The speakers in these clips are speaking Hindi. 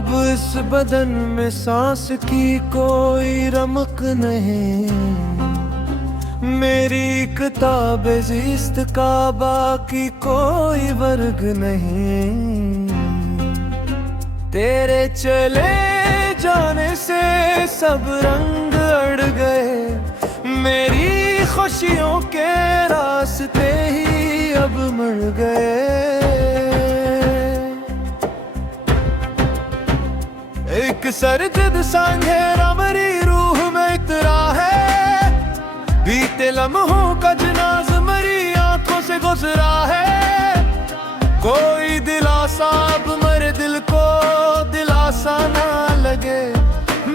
अब इस बदन में सांस की कोई रमक नहीं, मेरी किताब ज़िस्त का बाकी कोई वर्ग नहीं। तेरे चले जाने से सब रंग अड़ गए, मेरी खुशियों के रास्ते ही अब मर गए। एक सर्द सा अंधेरा मेरी रूह में इतरा है, बीते लम्हों का जनाज़ मेरी आंखों से गुजरा है। कोई दिलासा अब मेरे दिल को दिलासा ना लगे,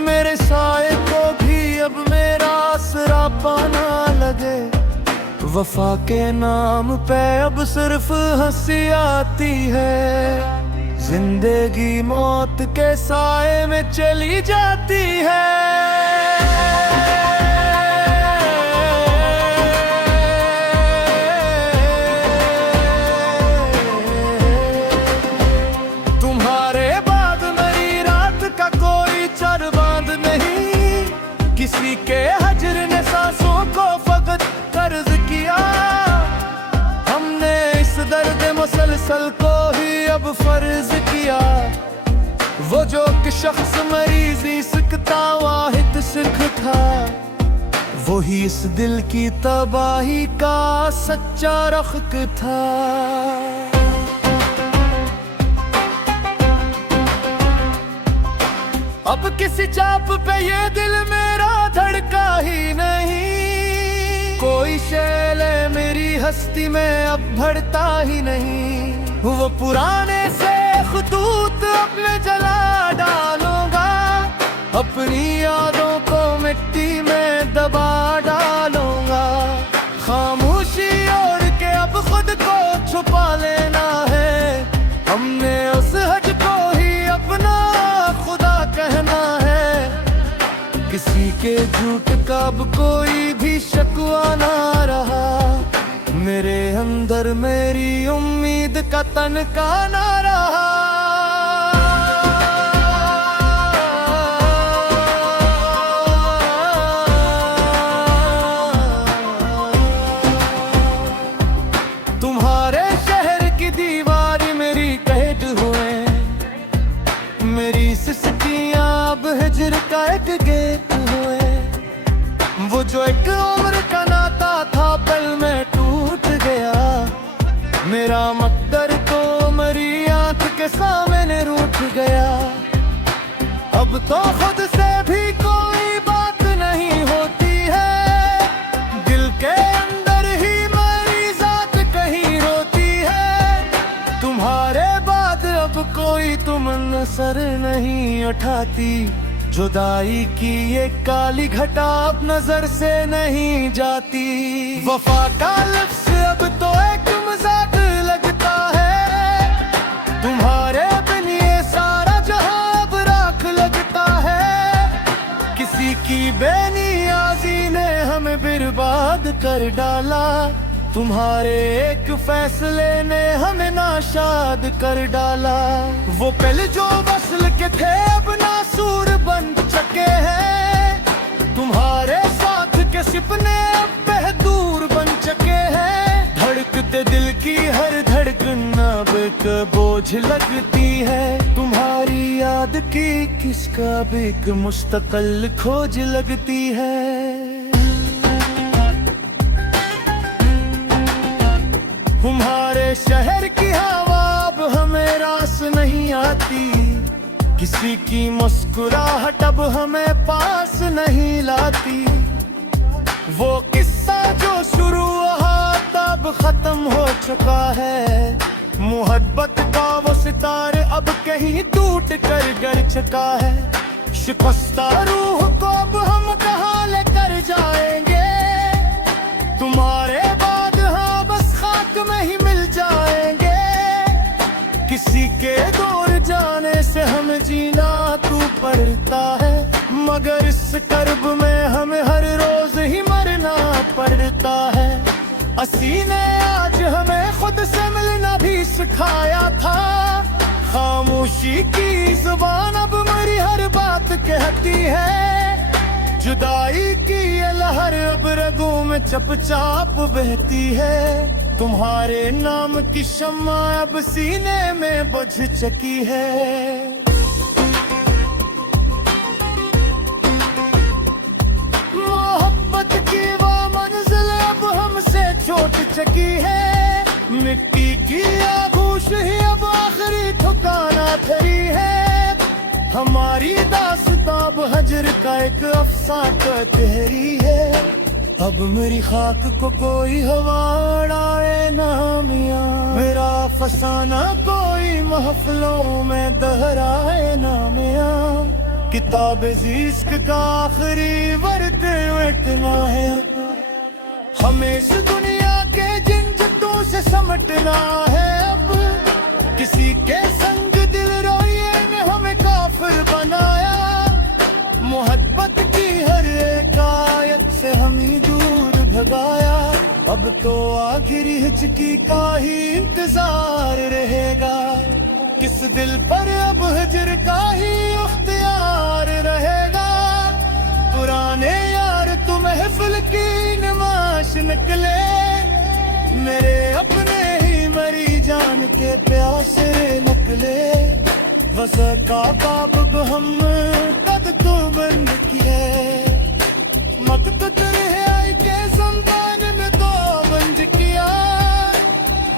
मेरे साए को भी अब मेरा आसरा पाना लगे। वफा के नाम पे अब सिर्फ हंसी आती है, जिंदगी मौत के साए में चली जाती है। तुम्हारे बाद मेरी रात का कोई चर बांध नहीं, किसी के हजर ने सांसों को फकत कर्ज किया। हमने इस दर्द मुसलसल को ही अब फर्ज किया, वो जो कि शख्स मरीजी सिकता वाहिद सिख था, वही इस दिल की तबाही का सच्चा रख्क था। अब किसी चाप पे ये दिल मेरा धड़का ही नहीं, कोई शैल मेरी हस्ती में अब भरता ही नहीं। वो पुराने से खतूत अपने जला डालूंगा, अपनी यादों को मिट्टी में दबा डालूंगा। खामोशी ओढ़ के अब खुद को छुपा लेना है, हमने उस हज को ही अपना खुदा कहना है। किसी के झूठ का अब कोई भी शकवा ना रहा, मेरे अंदर मेरी उम्मीद का तनका ना रहा। तुम्हारे शहर की दीवार मेरी कैद हुए, मेरी सिसकियां अब हिजर का एक गेट हुए। वो जो एक उम्र का नाता था पल में टूट गया, मेरा मकदर तो मेरी आंख के सामने रूठ गया। अब तो खुद से भी कोई बात नहीं होती है, दिल के अंदर ही मेरी जात कहीं रोती है। तुम्हारे बाद अब कोई तुमने सर नहीं उठाती, जुदाई की ये काली घटा अब नजर से नहीं जाती। वफा का लफ्ज़ अब तो एक मजाक लगता है, तुम्हारे बिन ये सारा जहां अब राख लगता है। किसी की बेनियाजी ने हमें बर्बाद कर डाला, तुम्हारे एक फैसले ने हमें नाशाद कर डाला। वो पहले जो वसल के थे अब नासूर बन चुके हैं, तुम्हारे साथ के सपने अब बेदूर बन चुके हैं। धड़कते दिल की हर धड़कन अब एक बोझ लगती है, तुम्हारी याद की किसका भी एक मुस्तकिल खोज लगती है। तुम्हारे शहर की हवा अब हमें रास नहीं आती, किसी की मुस्कुराहट अब हमें पास नहीं लाती। वो किस्सा जो शुरू हुआ तब खत्म हो चुका है, मोहब्बत का वो सितारे अब कहीं टूट कर गिर चुका है। शिकस्ता रूह को अब हम कहाँ लेकर जाएंगे, तुम्हारे बाद हाँ बस खाक में ही मिल जाएंगे। किसी के दूर जाने से हमें जीना तू पड़ता है, मगर इस कर्ब में हमें हर रोज ही मरना पड़ता है। असी ने आज हमें खुद से मिलना भी सिखाया था, खामोशी की जुबान अब मेरी हर बात कहती है। जुदाई की ये लहर अब रगों में चपचाप बहती है। तुम्हारे नाम की शम्मा अब सीने में बुझ चुकी है। मोहब्बत की वो मंजिल अब हमसे छूट चुकी है। मिट्टी की आगोश ही अब आखिरी ठिकाना ठहरी है। हमारी दास्तां अब हजर का एक अफसाना ठहरी है। अब मेरी खाक को कोई हवा उड़ाए ना मियां, मेरा फसाना कोई महफिलों में दोहराए ना मियां। किताब इश्क का आखिरी वर्द मिटना है। हमें इस दुनिया के झंझटों से समटना है। अब किसी के संग दिल रोइए ने हमें काफिर बनाया। मोहब्बत की हर एक आयत से हमें दूर भगाया। अब तो आखिरी हिचकी का ही इंतजार रहेगा। किस दिल पर अब हिजर का ही इख्तियार रहेगा। पुराने यार तुम महफिल की नुमाइश निकले। मेरे अपने ही मरी जान के प्यासे निकले। वज़ा का बाब हम कद तो बंद किए। मकत तेरे आई के संतान में तो बंद किया।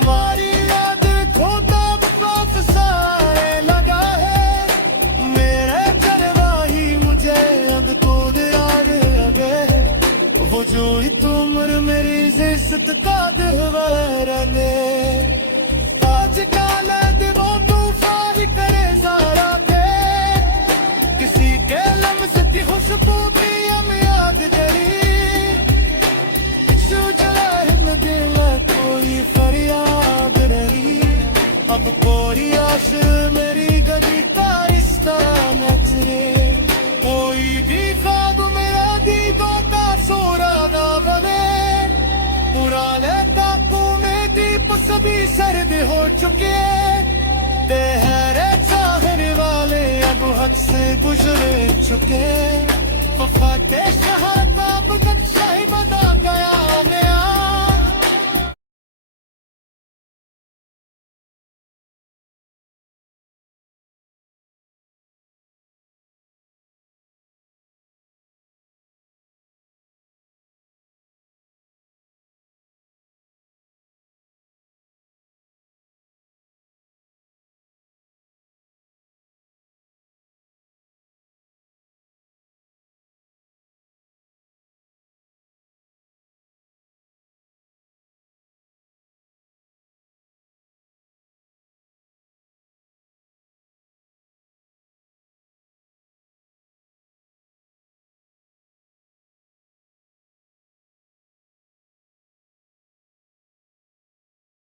मारी याद खोता खौफ सारे लगा है। मेरे चरवाही मुझे अब तो दिलार लगे। वो जो ही तुमर मेरी इज्जत का दिलवर ले। आज काले दिनों तूफान करे सारा थे। किसी के लम्हे की खुशबू भी हम याद करी। चला है दिल कोई फरियाद रही। अब कोई आश मेरी गली का रिश्ता नचरे। कोई भी ख्वाब मेरा दीदों का सोरा ना बने। पुराने ताकों में दीप सभी सर्द हो चुके। तेरे चाहने वाले अब हद से गुजर चुके। वफाते शहादाब तक शाही बदा